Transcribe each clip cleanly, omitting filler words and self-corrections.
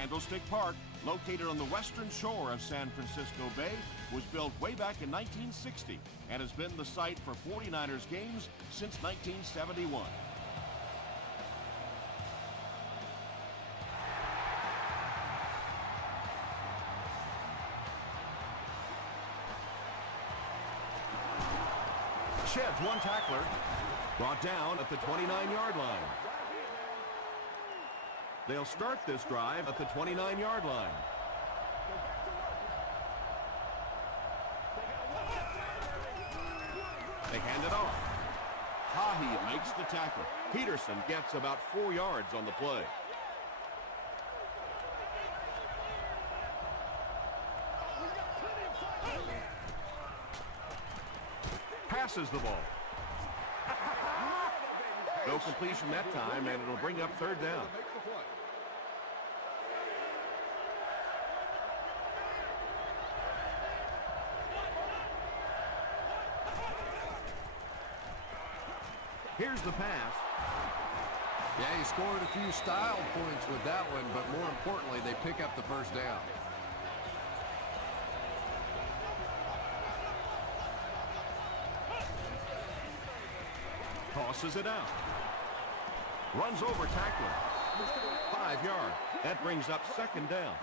Candlestick Park, located on the western shore of San Francisco Bay, was built way back in 1960 and has been the site for 49ers games since 1971. Sheds one tackler, brought down at the 29-yard line. They'll start this drive at the 29-yard line. They hand it off. Hahi makes the tackle. Peterson gets about 4 yards on the play. Passes the ball. No completion that time, and it'll bring up third down. Here's the pass. Yeah, he scored a few style points with that one, but more importantly, they pick up the first down. Tosses it out. Runs over tackler. 5 yards. That brings up second down.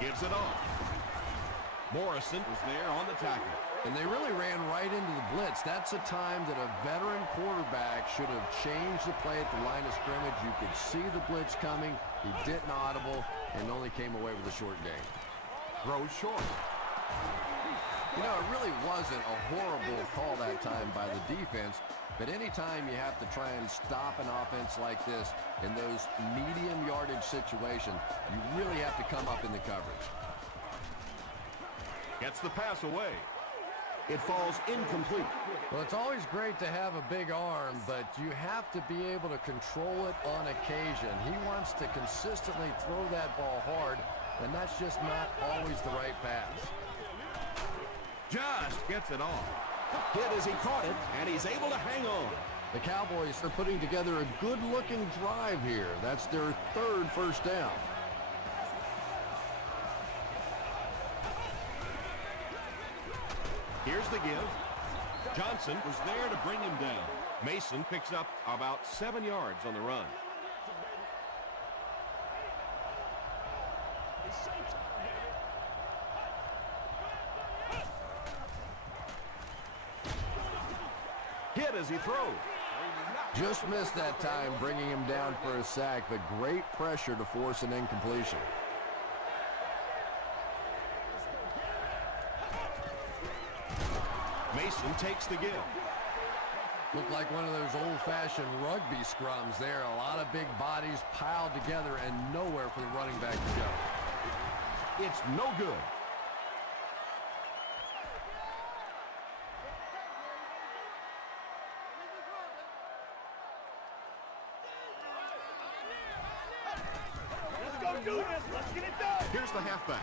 Gives it off. Morrison was there on the tackle. And they really ran right into the blitz. That's a time that a veteran quarterback should have changed the play at the line of scrimmage. You could see the blitz coming. He didn't audible and only came away with a short gain. Throws short. You know, it really wasn't a horrible call that time by the defense, but anytime you have to try and stop an offense like this in those medium yardage situations, you really have to come up in the coverage. Gets the pass away. It falls incomplete. Well, it's always great to have a big arm, but you have to be able to control it on occasion. He wants to consistently throw that ball hard, and that's just not always the right pass. Just gets it off. Hit as he caught it, and he's able to hang on. The Cowboys are putting together a good-looking drive here. That's their third first down. Here's the give. Johnson was there to bring him down. Mason picks up about 7 yards on the run. Hit as he throws. Just missed that time, bringing him down for a sack, but great pressure to force an incompletion. Mason takes the give. Looked like one of those old-fashioned rugby scrums there. A lot of big bodies piled together and nowhere for the running back to go. It's no good. Let's get it done. Here's the halfback.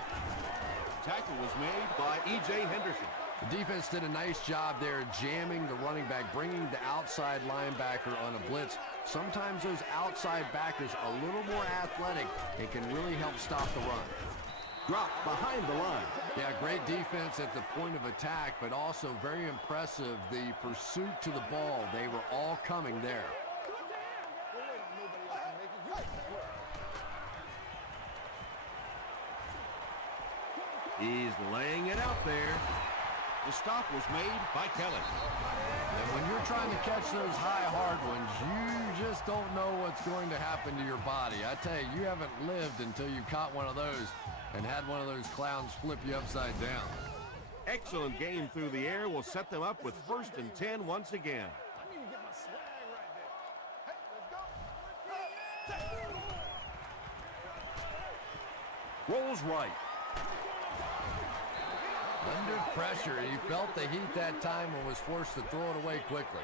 Tackle was made by E.J. Henderson. The defense did a nice job there jamming the running back, bringing the outside linebacker on a blitz. Sometimes those outside backers are a little more athletic and can really help stop the run. Dropped behind the line. Yeah, great defense at the point of attack, but also very impressive the pursuit to the ball. They were all coming there. He's laying it out there. The stop was made by Kelly. And when you're trying to catch those high, hard ones, you just don't know what's going to happen to your body. I tell you, you haven't lived until you caught one of those and had one of those clowns flip you upside down. Excellent game through the air will set them up with 1st and 10 once again. I need to get my swag right there. Hey, let's go. Rolls right. Under pressure, he felt the heat that time and was forced to throw it away quickly.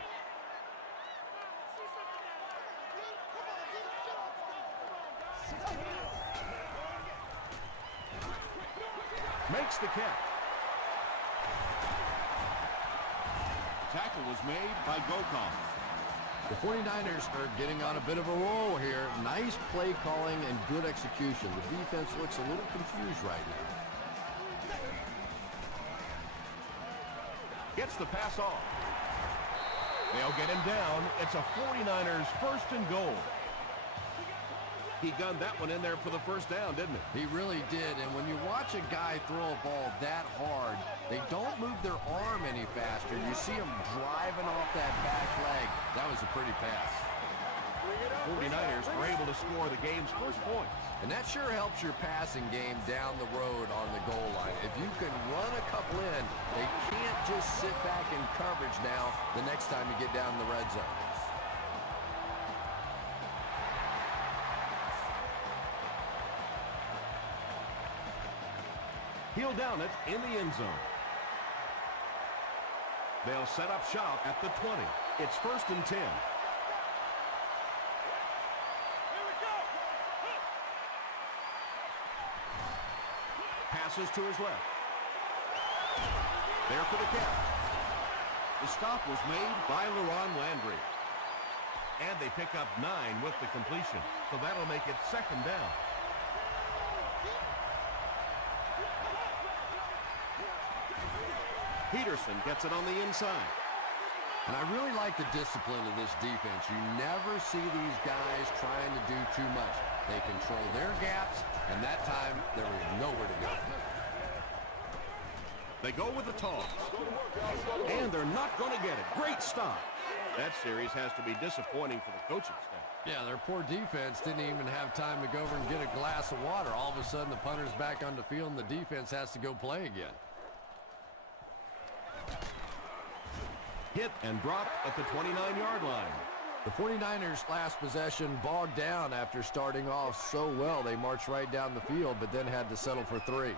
Makes the catch. tackle was made by Gokon. The 49ers are getting on a bit of a roll here. Nice play calling and good execution. The defense looks a little confused right now. Gets the pass off. They'll get him down. It's a 49ers first and goal. He gunned that one in there for the first down, didn't he? He really did, and when you watch a guy throw a ball that hard, they don't move their arm any faster. You see him driving off that back leg. That was a pretty pass. 49ers are able to score the game's first points. And that sure helps your passing game down the road on the goal line. If you can run a couple in, they can't just sit back in coverage now the next time you get down in the red zone. He'll down it in the end zone. They'll set up shop at the 20. It's first and 10. Passes to his left. There for the catch. The stop was made by Leron Landry. And they pick up 9 with the completion. So that'll make it second down. Peterson gets it on the inside. And I really like the discipline of this defense. You never see these guys trying to do too much. They control their gaps, and that time there was nowhere to go. They go with the toss. And they're not going to get it. Great stop. That series has to be disappointing for the coaching staff. Yeah, their poor defense didn't even have time to go over and get a glass of water. All of a sudden, the punter's back on the field, and the defense has to go play again. Hit and dropped at the 29-yard line. The 49ers' last possession bogged down after starting off so well. They marched right down the field, but then had to settle for 3.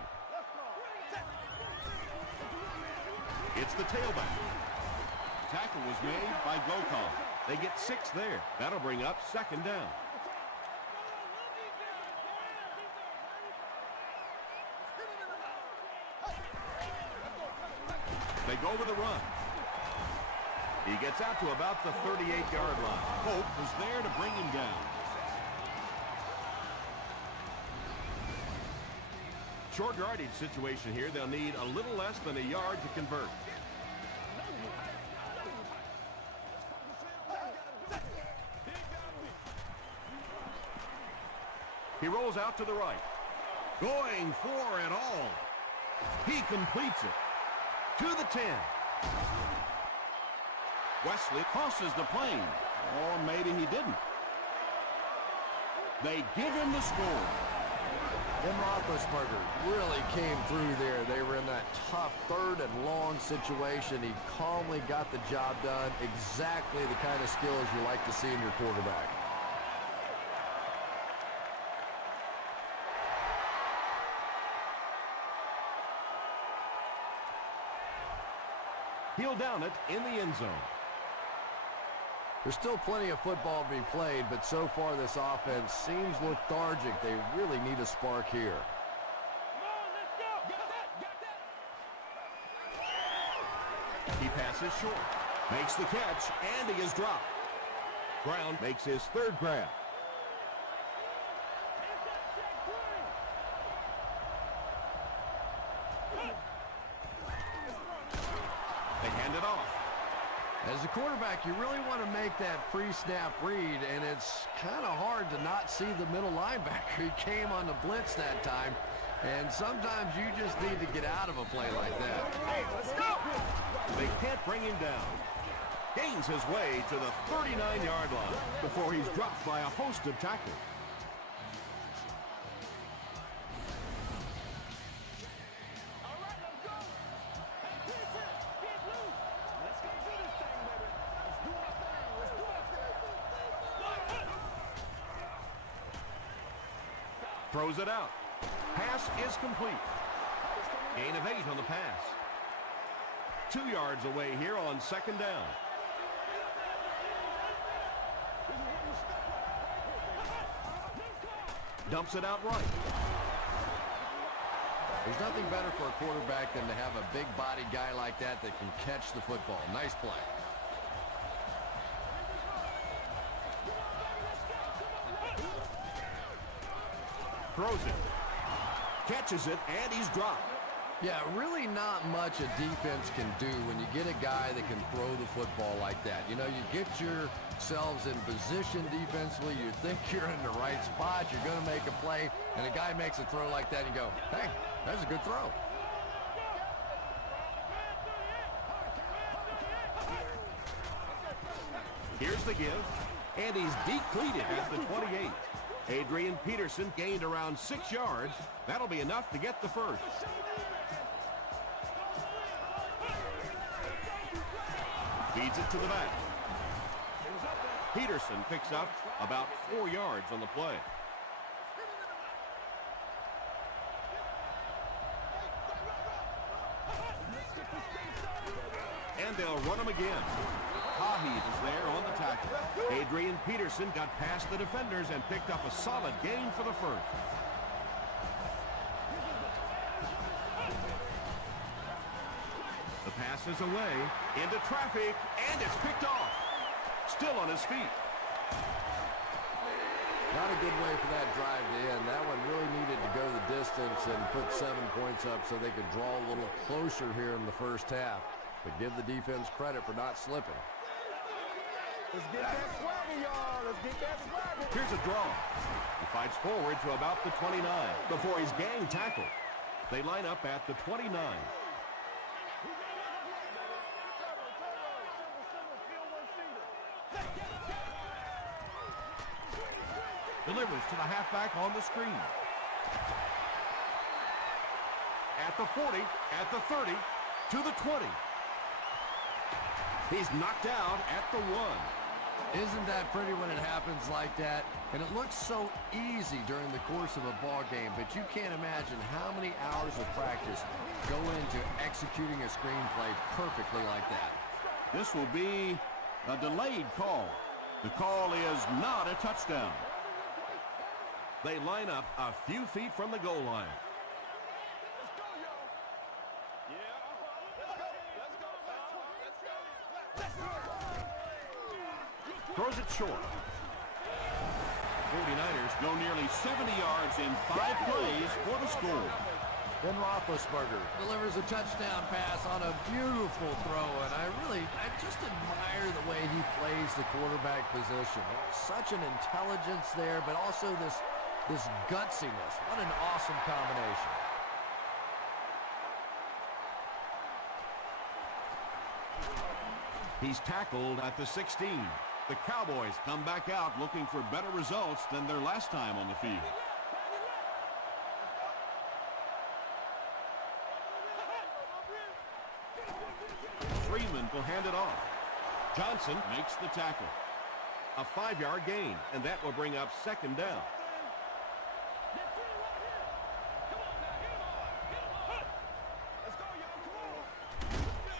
It's the tailback. Tackle was made by Gokon. They get 6 there. That'll bring up second down. They go with a run. He gets out to about the 38-yard line. Hope was there to bring him down. Short yardage situation here. They'll need a little less than a yard to convert. He rolls out to the right. Going for it all. He completes it to the 10. Wesley crosses the plane. Or maybe he didn't. They give him the score. And Roethlisberger really came through there. They were in that tough third and long situation. He calmly got the job done. Exactly the kind of skills you like to see in your quarterback. He'll down it in the end zone. There's still plenty of football to be played, but so far this offense seems lethargic. They really need a spark here. He passes short. Makes the catch, and he is dropped. Brown makes his third grab. They hand it off. As a quarterback, you really want to make that pre-snap read, and it's kind of hard to not see the middle linebacker. He came on the blitz that time, and sometimes you just need to get out of a play like that. Hey, let's go! They can't bring him down. Gains his way to the 39-yard line before he's dropped by a host of tacklers. Throws it out. Pass is complete. Gain of 8 on the pass. 2 yards away here on second down. Dumps it out right. There's nothing better for a quarterback than to have a big body guy like that that can catch the football. Nice play. Throws it. Catches it, and he's dropped. Yeah, really not much a defense can do when you get a guy that can throw the football like that. You know, you get yourselves in position defensively. You think you're in the right spot. You're going to make a play, and a guy makes a throw like that, and you go, hey, that's a good throw. Here's the give, and he's depleted at the 28. Adrian Peterson gained around 6 yards. That'll be enough to get the first. Feeds it to the back. Peterson picks up about 4 yards on the play. And they'll run him again. Haheed is there on the tackle. Adrian Peterson got past the defenders and picked up a solid gain for the first. The pass is away, into traffic, and it's picked off. Still on his feet. Not a good way for that drive to end. That one really needed to go the distance and put 7 points up so they could draw a little closer here in the first half. But give the defense credit for not slipping. Let's get that swagger, y'all. Let's get that swagger. Here's a draw. He fights forward to about the 29 before he's gang tackled. They line up at the 29. Delivers to the halfback on the screen. At the 40, at the 30, to the 20. He's knocked out at the 1. Isn't that pretty when it happens like that? And it looks so easy during the course of a ball game, but you can't imagine how many hours of practice go into executing a screenplay perfectly like that. This will be a delayed call. The call is not a touchdown. They line up a few feet from the goal line. Throws it short. 49ers go nearly 70 yards in 5 plays for the score. Then Roethlisberger delivers a touchdown pass on a beautiful throw, and I just admire the way he plays the quarterback position. Such an intelligence there, but also this gutsiness. What an awesome combination. He's tackled at the 16. The Cowboys come back out looking for better results than their last time on the field. Freeman will hand it off. Johnson makes the tackle. A 5-yard gain, and that will bring up 2nd down.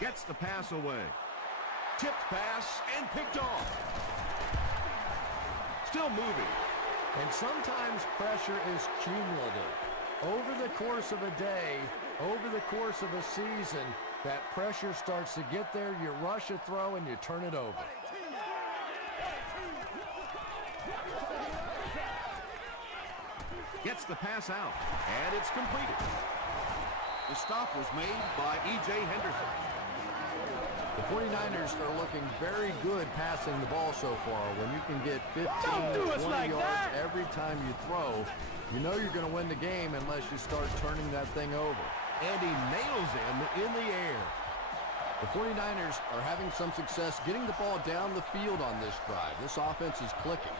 Gets the pass away. Tipped pass and picked off. Still moving. And sometimes pressure is cumulative. Over the course of a day, over the course of a season, that pressure starts to get there, you rush a throw, and you turn it over. Gets the pass out, and it's completed. The stop was made by E.J. Henderson. The 49ers are looking very good passing the ball so far. When you can get 15 to 20 yards every time you throw, you know you're going to win the game unless you start turning that thing over. And he nails him in the air. The 49ers are having some success getting the ball down the field on this drive. This offense is clicking.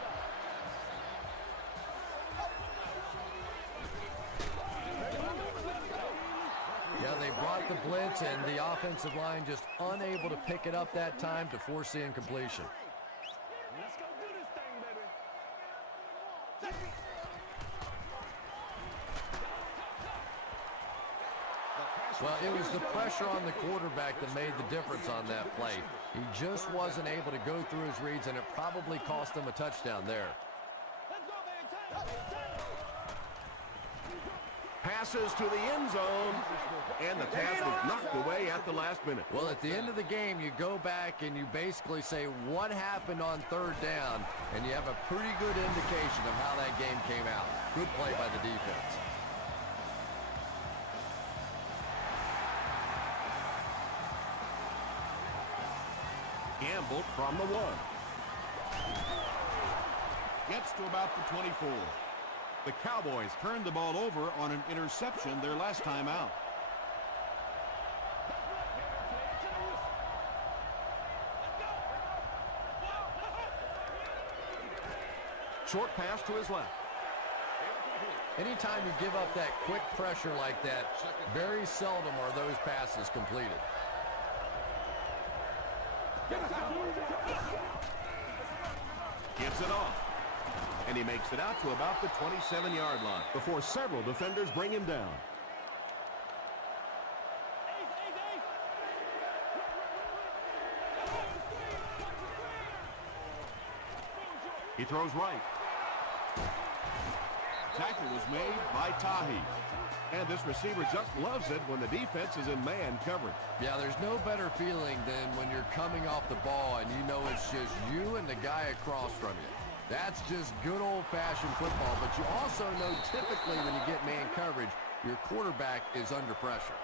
Yeah, they brought the blitz, and the offensive line just unable to pick it up that time to force the incompletion. Let's go do this thing, baby. Well, it was the pressure on the quarterback that made the difference on that play. He just wasn't able to go through his reads, and it probably cost him a touchdown there. Passes to the end zone, and the pass was knocked away at the last minute. Well, at the end of the game, you go back and you basically say what happened on third down, and you have a pretty good indication of how that game came out. Good play by the defense. Gamble from the 1. Gets to about the 24. The Cowboys turned the ball over on an interception their last time out. Short pass to his left. Anytime you give up that quick pressure like that, very seldom are those passes completed. Gives it off. And he makes it out to about the 27-yard line before several defenders bring him down. He throws right. Tackle was made by Tahi. And this receiver just loves it when the defense is in man coverage. Yeah, there's no better feeling than when you're coming off the ball and you know it's just you and the guy across from you. That's just good old-fashioned football, but you also know typically when you get man coverage, your quarterback is under pressure.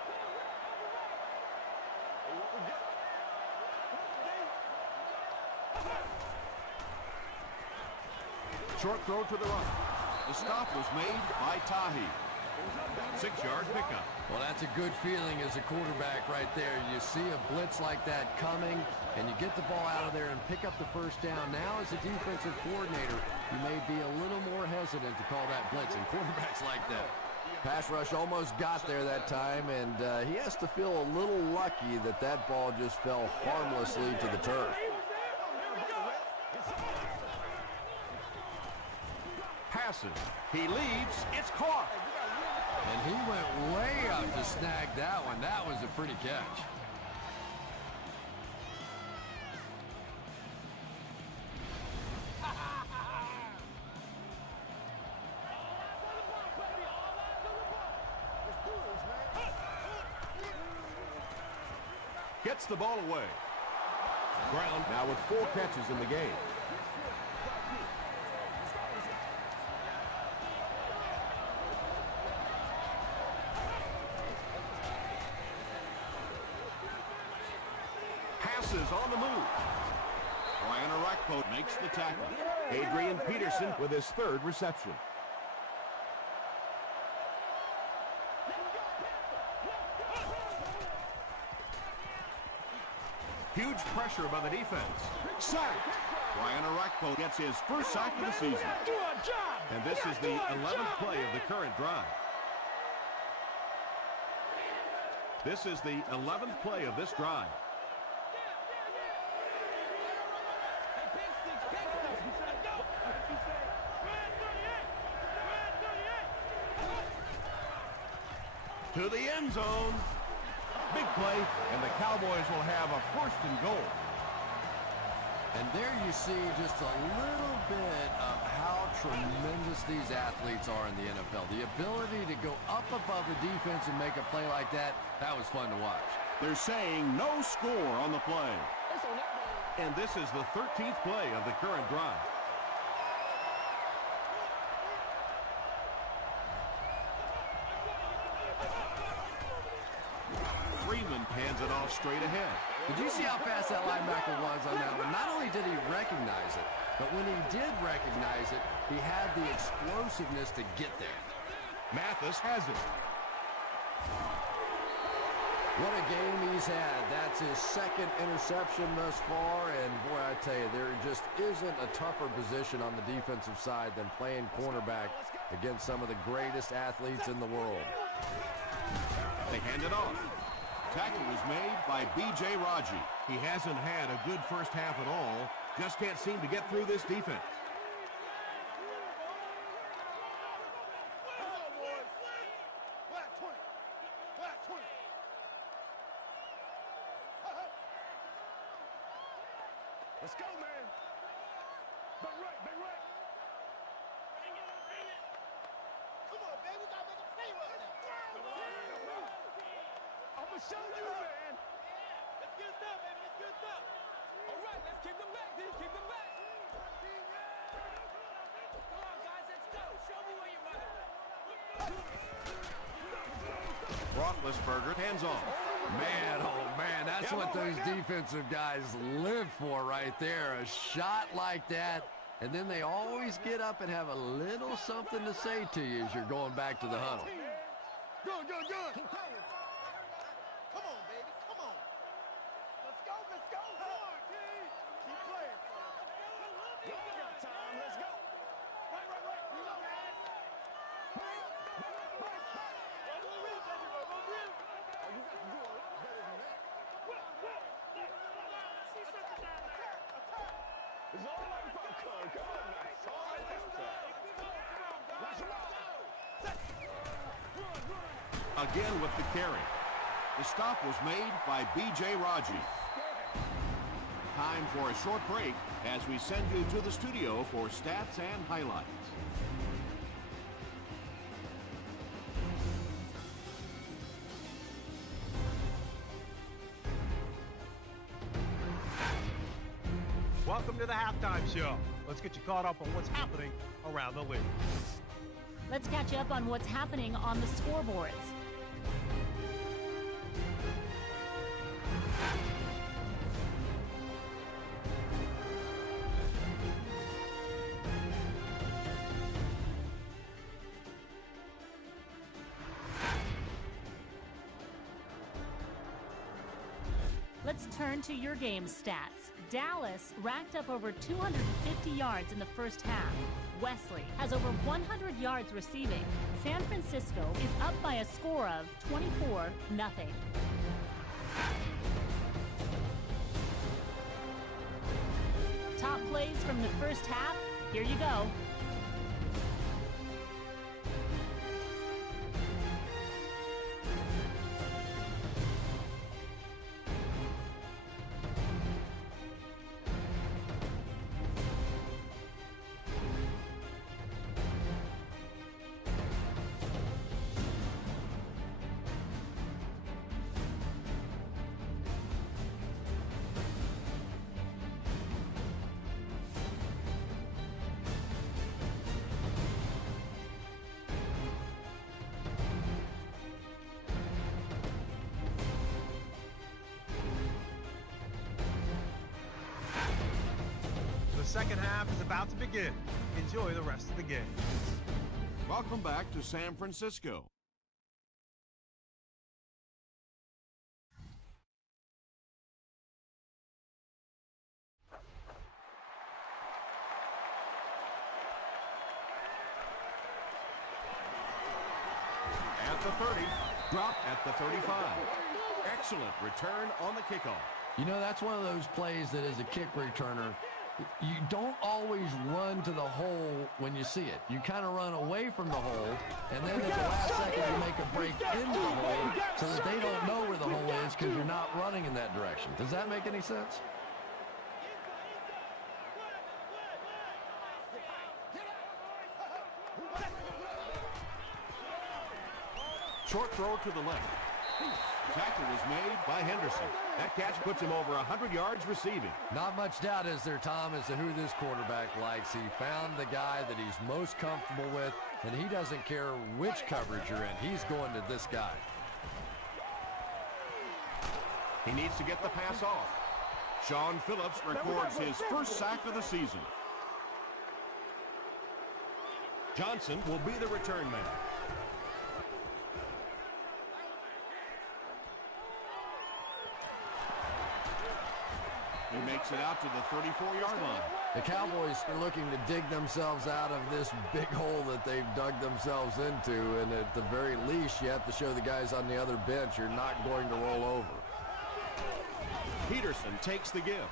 Short throw to the right. The stop was made by Tahi. 6-yard pickup. Well, that's a good feeling as a quarterback right there. You see a blitz like that coming, and you get the ball out of there and pick up the first down. Now, as a defensive coordinator, you may be a little more hesitant to call that blitz, and quarterbacks like that. Pass rush almost got there that time, and he has to feel a little lucky that that ball just fell harmlessly to the turf. Passes. He leaps. It's caught. And he went way up to snag that one. That was a pretty catch. Gets the ball away. Brown now with 4 catches in the game. Passes on the move. Ryan Arakpo makes the tackle. Adrian Peterson with his 3rd reception. Huge pressure by the defense. Sack! Ryan Arakpo gets his 1st sack of the season. And this is the 11th play of the current drive. This is the 11th play of this drive. To the end zone. Big play, and the Cowboys will have a 1st and goal. And there you see just a little bit of how tremendous these athletes are in the NFL. The ability to go up above the defense and make a play like that, that was fun to watch. They're saying no score on the play. And this is the 13th play of the current drive. Freeman hands it off straight ahead. Did you see how fast that linebacker was on that one? Not only did he recognize it, but when he did recognize it, he had the explosiveness to get there. Mathis has it. What a game he's had. That's his 2nd interception thus far, and boy, I tell you, there just isn't a tougher position on the defensive side than playing cornerback against some of the greatest athletes in the world. They hand it off. Tackle was made by B.J. Raji. He hasn't had a good first half at all. Just can't seem to get through this defense. Let's go, man. Back right, back right. Bring it. Come on, baby. We gotta make a I'm gonna show you, man. That's good stuff, baby. That's good stuff. All right, let's keep them back, D. Keep them back. Come on, guys, let's go. Show me where you're running. Roethlisberger hands off. Man, oh man, that's what those defensive guys live for right there. A shot like that, and then they always get up and have a little something to say to you as you're going back to the huddle. Good, good, good. Come on, baby. Come on. Let's go, let's go. Keep playing. Y'all got time, let's go. Right. Reload. It's all like popcorn. Come on now. It's all like that. Watch him out. Again with the carry. The stop was made by B.J. Raji. Time for a short break as we send you to the studio for stats and highlights. Welcome to the halftime show. Let's get you caught up on what's happening around the league. Let's catch you up on what's happening on the scoreboards. Let's turn to your game stats. Dallas racked up over 250 yards in the first half. Wesley has over 100 yards receiving. San Francisco is up by a score of 24-0. Top plays from the first half, here you go. The second half is about to begin. Enjoy the rest of the game. Welcome back to San Francisco. At the 30, drop at the 35. Excellent return on the kickoff. You know, that's one of those plays that as a kick returner, you don't always run to the hole when you see it. You kind of run away from the hole, and then at the last second you make a break into the hole so that they don't know where the hole is because you're not running in that direction. Does that make any sense? Short throw to the left. Tackle was made by Henderson. That catch puts him over 100 yards receiving. Not much doubt, is there, Tom, as to who this quarterback likes. He found the guy that he's most comfortable with, and he doesn't care which coverage you're in. He's going to this guy. He needs to get the pass off. Sean Phillips records his first sack of the season. Johnson will be the return man. He makes it out to the 34-yard line. The Cowboys are looking to dig themselves out of this big hole that they've dug themselves into, and at the very least, you have to show the guys on the other bench you're not going to roll over. Peterson takes the give.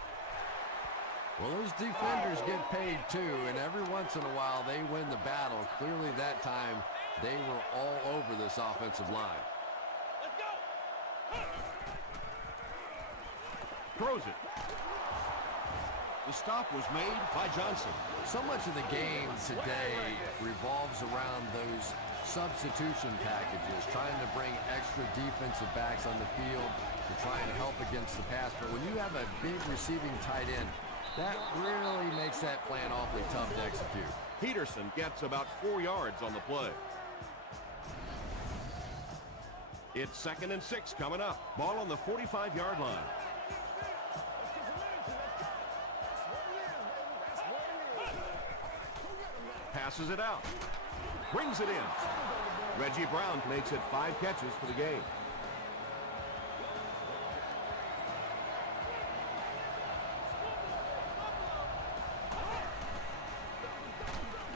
Well, those defenders get paid too, and every once in a while they win the battle. Clearly that time they were all over this offensive line. Let's go. Throws it. The stop was made by Johnson. So much of the game today revolves around those substitution packages, trying to bring extra defensive backs on the field to try and help against the pass. But when you have a big receiving tight end, that really makes that plan awfully tough to execute. Peterson gets about 4 yards on the play. It's 2nd and 6 coming up. Ball on the 45-yard line. Passes it out. Brings it in. Reggie Brown makes it 5 catches for the game.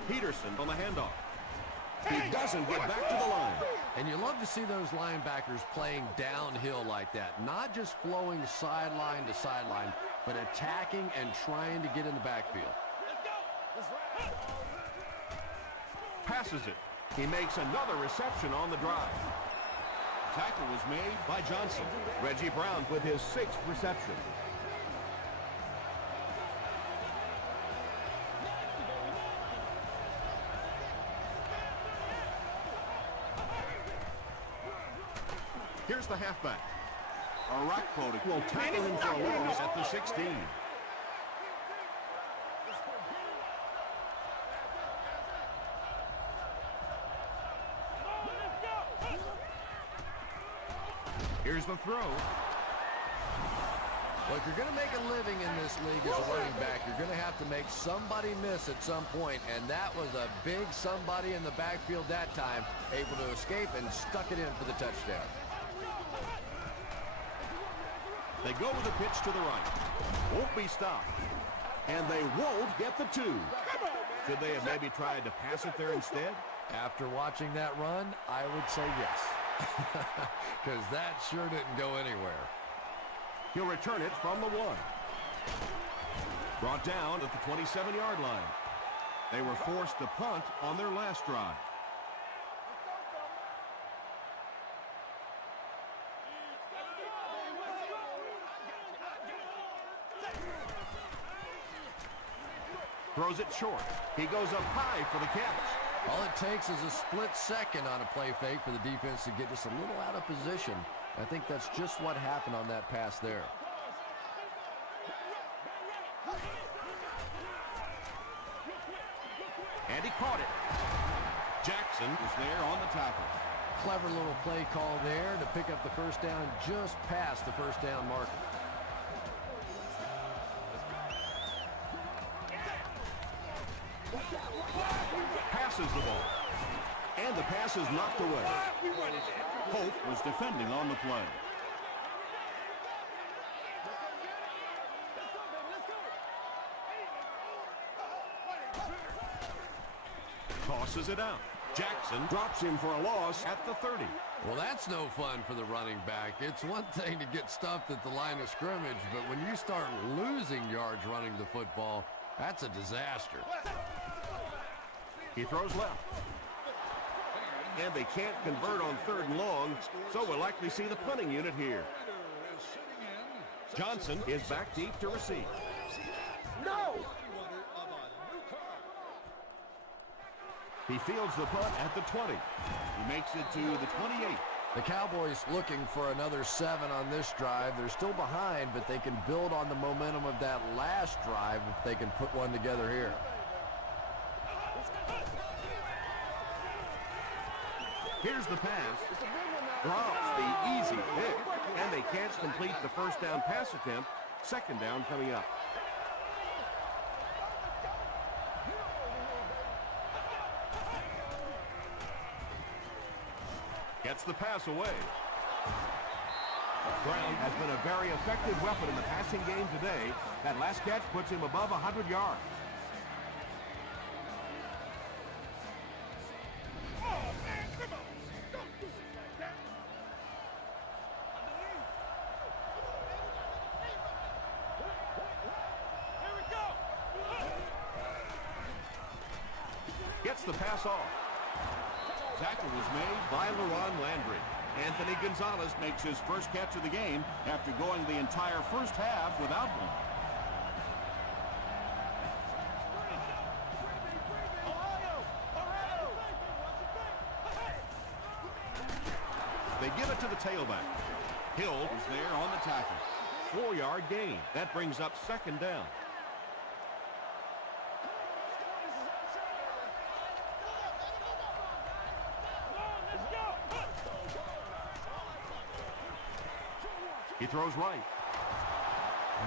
Peterson on the handoff. He doesn't get back to the line. And you love to see those linebackers playing downhill like that. Not just flowing sideline to sideline, but attacking and trying to get in the backfield. Passes it. He makes another reception on the drive. Tackle was made by Johnson. Reggie Brown with his 6th reception. Here's the halfback. Arakpo will tackle him for a loss at the 16. Here's the throw. Well, if you're going to make a living in this league as a running back, you're going to have to make somebody miss at some point, and that was a big somebody in the backfield that time, able to escape and stuck it in for the touchdown. They go with a pitch to the right. Won't be stopped. And they won't get the 2. Should they have maybe tried to pass it there instead? After watching that run, I would say yes. Because that sure didn't go anywhere. He'll return it from the 1. Brought down at the 27-yard line. They were forced to punt on their last drive. Throws it short. He goes up high for the catch. All it takes is a split second on a play fake for the defense to get just a little out of position. I think that's just what happened on that pass there. And he caught it. Jackson is there on the tackle. Clever little play call there to pick up the first down just past the first down marker. Passes the ball. And the pass is knocked away. Hope was defending on the play. Tosses it out. Jackson drops him for a loss at the 30. Well, that's no fun for the running back. It's one thing to get stuffed at the line of scrimmage, but when you start losing yards running the football, that's a disaster. He throws left. And they can't convert on 3rd and long, so we'll likely see the punting unit here. Johnson is back deep to receive. No! He fields the punt at the 20. He makes it to the 28. The Cowboys looking for another 7 on this drive. They're still behind, but they can build on the momentum of that last drive if they can put one together here. Here's the pass. Drops the easy pick. And they can't complete the first down pass attempt. 2nd down coming up. Gets the pass away. Brown has been a very effective weapon in the passing game today. That last catch puts him above 100 yards. Gets the pass off. Tackle was made by LaRon Landry. Anthony Gonzalez makes his first catch of the game after going the entire first half without one. They give it to the tailback. Hill is there on the tackle. 4-yard gain. That brings up second down. He throws right.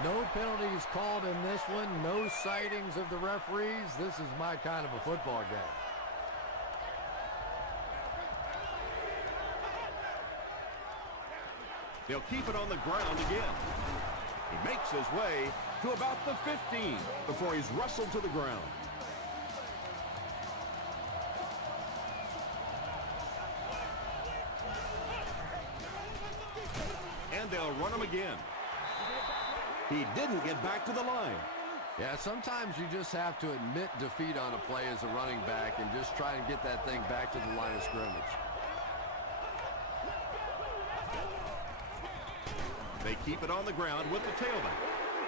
No penalties called in this one. No sightings of the referees. This is my kind of a football game. They'll keep it on the ground again. He makes his way to about the 15 before he's wrestled to the ground. And they'll run him again. He didn't get back to the line. Yeah, sometimes you just have to admit defeat on a play as a running back and just try and get that thing back to the line of scrimmage. They keep it on the ground with the tailback.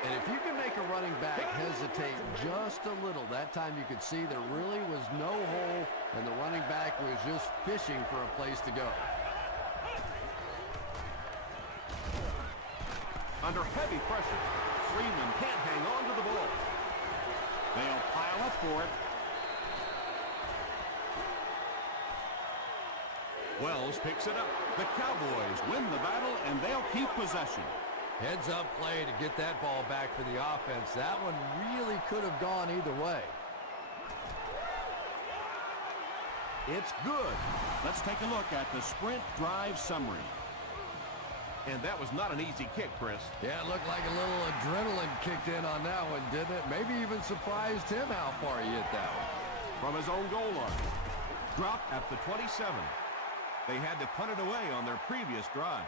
And if you can make a running back hesitate just a little, that time you could see there really was no hole and the running back was just fishing for a place to go. Under heavy pressure, Freeman can't hang on to the ball. They'll pile up for it. Wells picks it up. The Cowboys win the battle, and they'll keep possession. Heads-up play to get that ball back for the offense. That one really could have gone either way. It's good. Let's take a look at the sprint drive summary. And that was not an easy kick, Chris. Yeah, it looked like a little adrenaline kicked in on that one, didn't it? Maybe even surprised him how far he hit that one. From his own goal line. Dropped at the 27. They had to punt it away on their previous drive.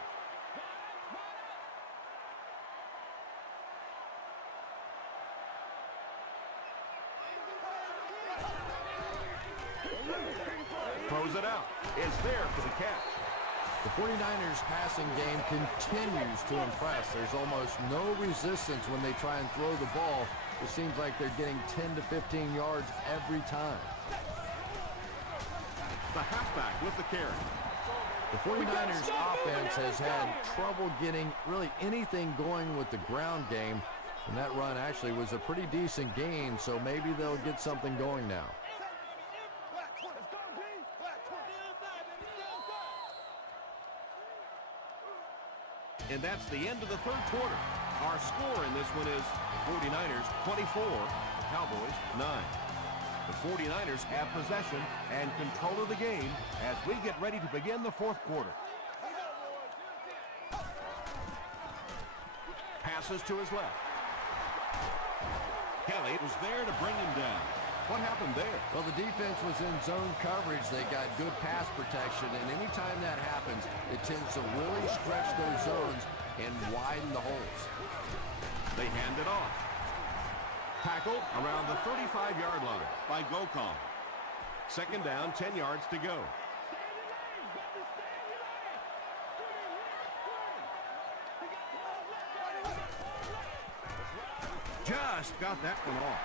Throws it out. Is there for the catch. The 49ers passing game continues to impress. There's almost no resistance when they try and throw the ball. It seems like they're getting 10 to 15 yards every time. The halfback with the carry. The 49ers offense has had trouble getting really anything going with the ground game. And that run actually was a pretty decent gain, so maybe they'll get something going now. And that's the end of the third quarter. Our score in this one is 49ers 24, Cowboys 9. The 49ers have possession and control of the game as we get ready to begin the fourth quarter. Passes to his left. Kelly was there to bring him down. What happened there? Well, the defense was in zone coverage. They got good pass protection, and anytime that happens, it tends to really stretch those zones and widen the holes. They hand it off. Tackled around the 35-yard line by Gokong. Second down, 10 yards to go. Just got that one off.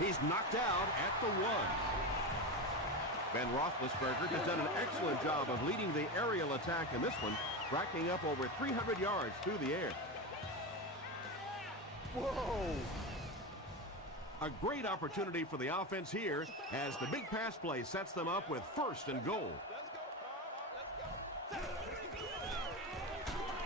He's knocked out at the 1. Ben Roethlisberger has done an excellent job of leading the aerial attack in this one, racking up over 300 yards through the air. Whoa! A great opportunity for the offense here as the big pass play sets them up with first and goal.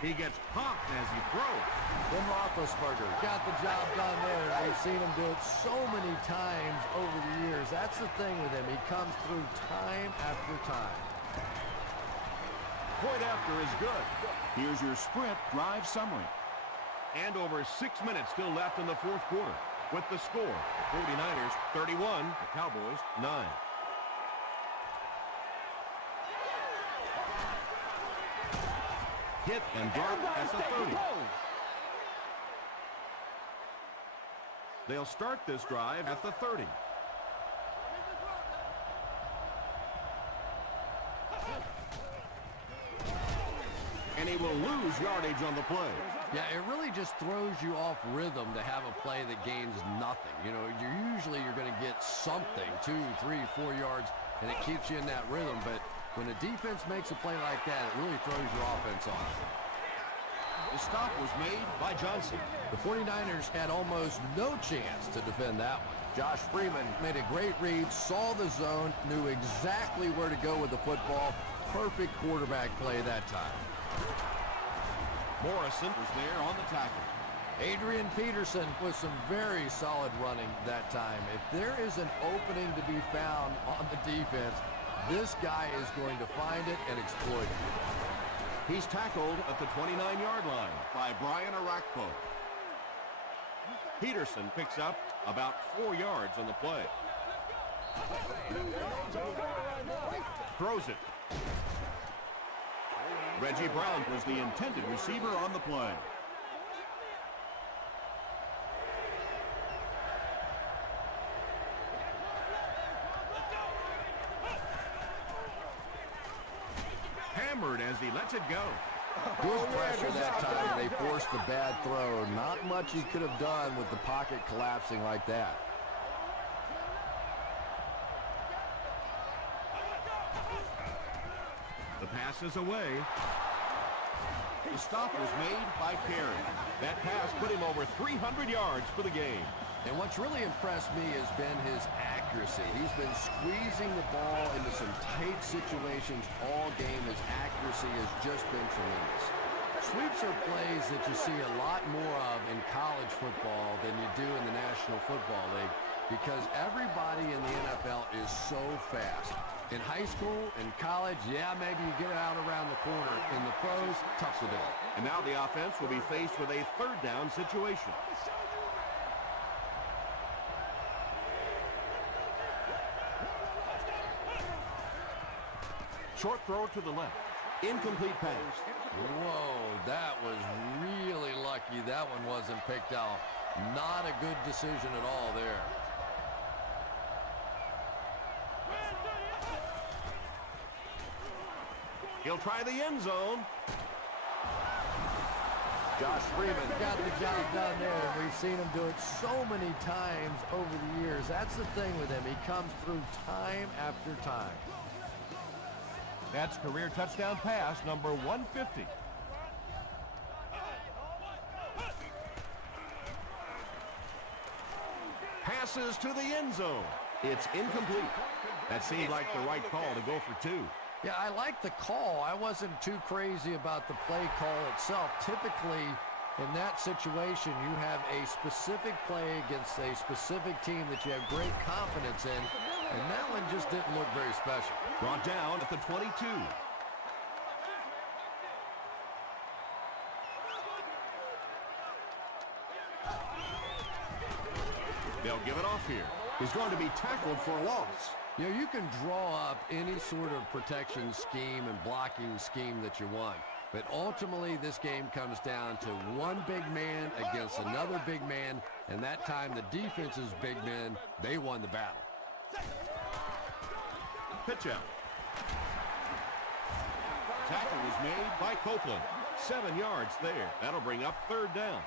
He gets popped as he throws. Ben Roethlisberger got the job done there. We've seen him do it so many times over the years. That's the thing with him. He comes through time after time. Point after is good. Here's your sprint drive summary. And over 6 minutes still left in the fourth quarter. With the score, the 49ers 31, the Cowboys 9. Hit and drop at the 30. They'll start this drive at the 30. And he will lose yardage on the play. Yeah, it really just throws you off rhythm to have a play that gains nothing. You know, you're going to get something, 2, 3, 4 yards and it keeps you in that rhythm. But when a defense makes a play like that, it really throws your offense off. The stop was made by Johnson. The 49ers had almost no chance to defend that one. Josh Freeman made a great read, saw the zone, knew exactly where to go with the football. Perfect quarterback play that time. Morrison was there on the tackle. Adrian Peterson with some very solid running that time. If there is an opening to be found on the defense, this guy is going to find it and exploit it. He's tackled at the 29-yard line by Brian Arakpo. Peterson picks up about 4 yards on the play. Throws it. Reggie Brown was the intended receiver on the play. Hammered as he lets it go. Good pressure that time. They forced the bad throw. Not much he could have done with the pocket collapsing like that. The pass is away. The stop was made by Carey. That pass put him over 300 yards for the game. And what's really impressed me has been his accuracy. He's been squeezing the ball into some tight situations all game. His accuracy has just been tremendous. Sweeps are plays that you see a lot more of in college football than you do in the National Football League because everybody in the NFL is so fast. In high school, in college, yeah, maybe you get it out around the corner. In the pros, tough to do. And now the offense will be faced with a third down situation. Short throw to the left. Incomplete pass. Whoa, that was really lucky. That one wasn't picked off. Not a good decision at all there. He'll try the end zone. Josh Freeman got the job done there. We've seen him do it so many times over the years. That's the thing with him. He comes through time after time. That's career touchdown pass number 150. Passes to the end zone. It's incomplete. That seemed like the right call to go for 2. Yeah, I like the call. I wasn't too crazy about the play call itself. Typically, in that situation, you have a specific play against a specific team that you have great confidence in, and that one just didn't look very special. Brought down at the 22. They'll give it off here. He's going to be tackled for a loss. You know, you can draw up any sort of protection scheme and blocking scheme that you want. But ultimately, this game comes down to one big man against another big man. And that time, the defense's big men, they won the battle. Pitch out. Tackle was made by Copeland. 7 yards there. That'll bring up third down.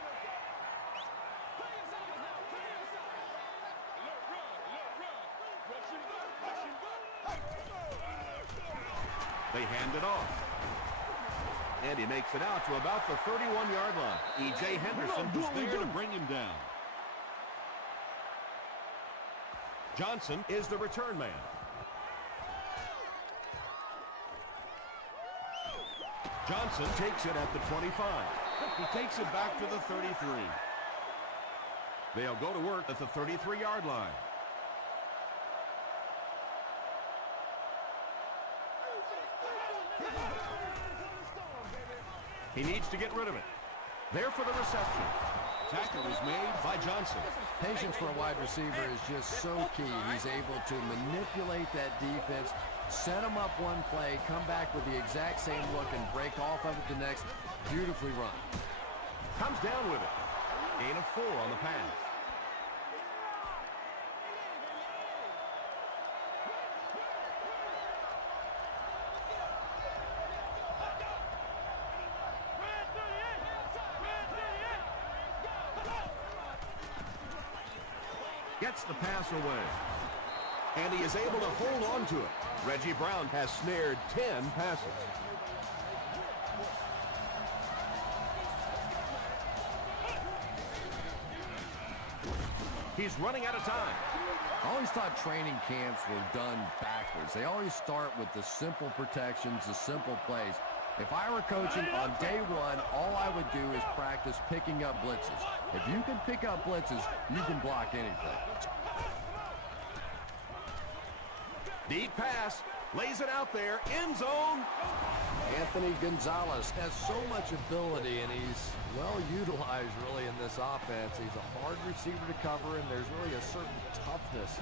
They hand it off. And he makes it out to about the 31-yard line. E.J. Henderson was there to bring him down. Johnson is the return man. Johnson takes it at the 25. He takes it back to the 33. They'll go to work at the 33-yard line. He needs to get rid of it. There for the reception. Tackle is made by Johnson. Patience for a wide receiver is just so key. He's able to manipulate that defense, set them up one play, come back with the exact same look, and break off of it the next. Beautifully run. Comes down with it. Gain of 4 on the pass. Gets the pass away. And he is able to hold on to it. Reggie Brown has snared 10 passes. He's running out of time. I always thought training camps were done backwards. They always start with the simple protections, the simple plays. If I were coaching on day one, all I would do is practice picking up blitzes. If you can pick up blitzes, you can block anything. Deep pass, lays it out there, end zone. Anthony Gonzalez has so much ability, and he's well utilized really in this offense. He's a hard receiver to cover, and there's really a certain toughness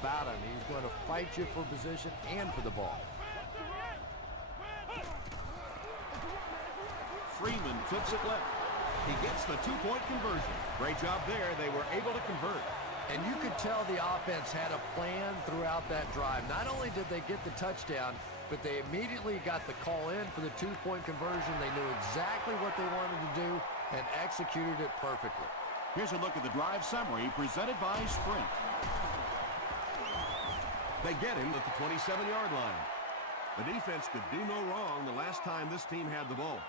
about him. He's going to fight you for position and for the ball. Freeman flips it left. He gets the two-point conversion. Great job there. They were able to convert. And you could tell the offense had a plan throughout that drive. Not only did they get the touchdown, but they immediately got the call in for the two-point conversion. They knew exactly what they wanted to do and executed it perfectly. Here's a look at the drive summary presented by Sprint. They get him at the 27-yard line. The defense could do no wrong the last time this team had the ball.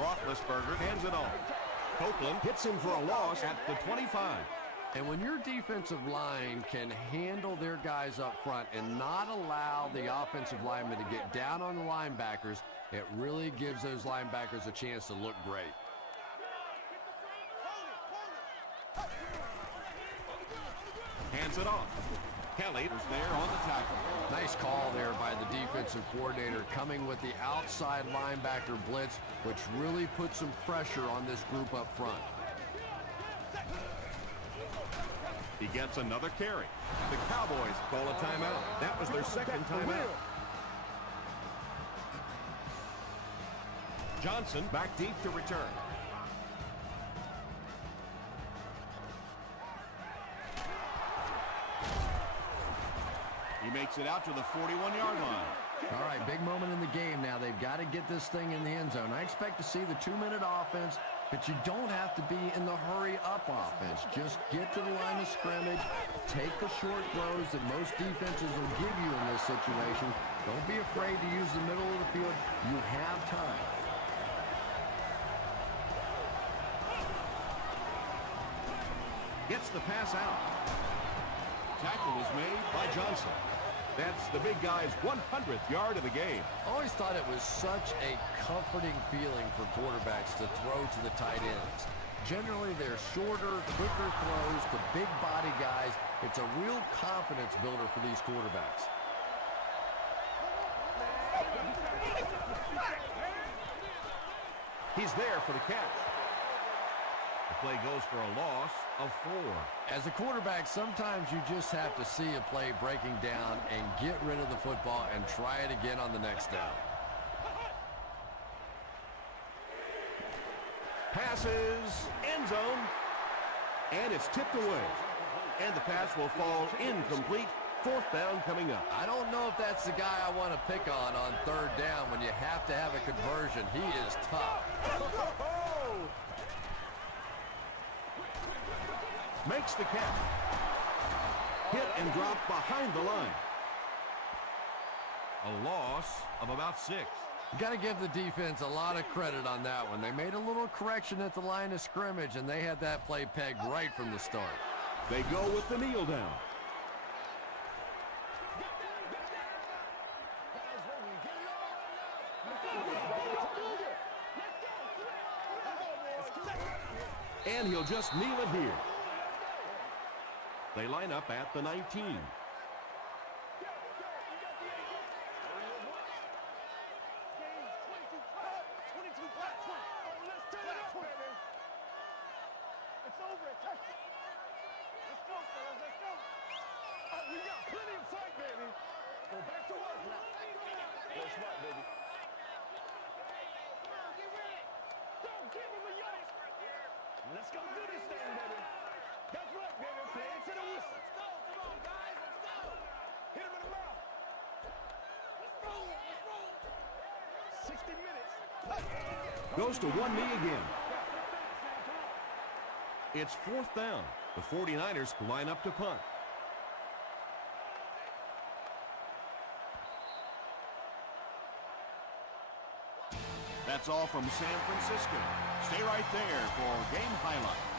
Roethlisberger hands it off. Copeland hits him for a loss at the 25. And when your defensive line can handle their guys up front and not allow the offensive linemen to get down on the linebackers, it really gives those linebackers a chance to look great. Hands it off. Kelly was there on the tackle. Nice call there by the defensive coordinator, coming with the outside linebacker blitz, which really put some pressure on this group up front. He gets another carry. The Cowboys call a timeout. That was their second timeout. Johnson back deep to return. He makes it out to the 41-yard line. All right, big moment in the game now. They've got to get this thing in the end zone. I expect to see the 2-minute offense, but you don't have to be in the hurry-up offense. Just get to the line of scrimmage, take the short throws that most defenses will give you in this situation. Don't be afraid to use the middle of the field. You have time. Gets the pass out. Tackle was made by Johnson. That's the big guy's 100th yard of the game. I always thought it was such a comforting feeling for quarterbacks to throw to the tight ends. Generally, they're shorter, quicker throws to big body guys. It's a real confidence builder for these quarterbacks. He's there for the catch. The play goes for a loss of 4. As a quarterback, sometimes you just have to see a play breaking down and get rid of the football and try it again on the next down. Passes, end zone, and it's tipped away. And the pass will fall incomplete. 4th down coming up. I don't know if that's the guy I want to pick on 3rd down when you have to have a conversion. He is tough. Makes the catch. Hit and drop behind the line. A loss of about 6. You got to give the defense a lot of credit on that one. They made a little correction at the line of scrimmage, and they had that play pegged right from the start. They go with the kneel down. And he'll just kneel it here. They line up at the 19. Let's go do this thing, baby. That's right, baby. Play it to the whistle. Let's go. Come on, guys. Let's go. Hit him in the mouth. Let's roll. Let's roll. 60 minutes. Goes to one knee again. It's 4th down. The 49ers line up to punt. That's all from San Francisco. Stay right there for game highlights.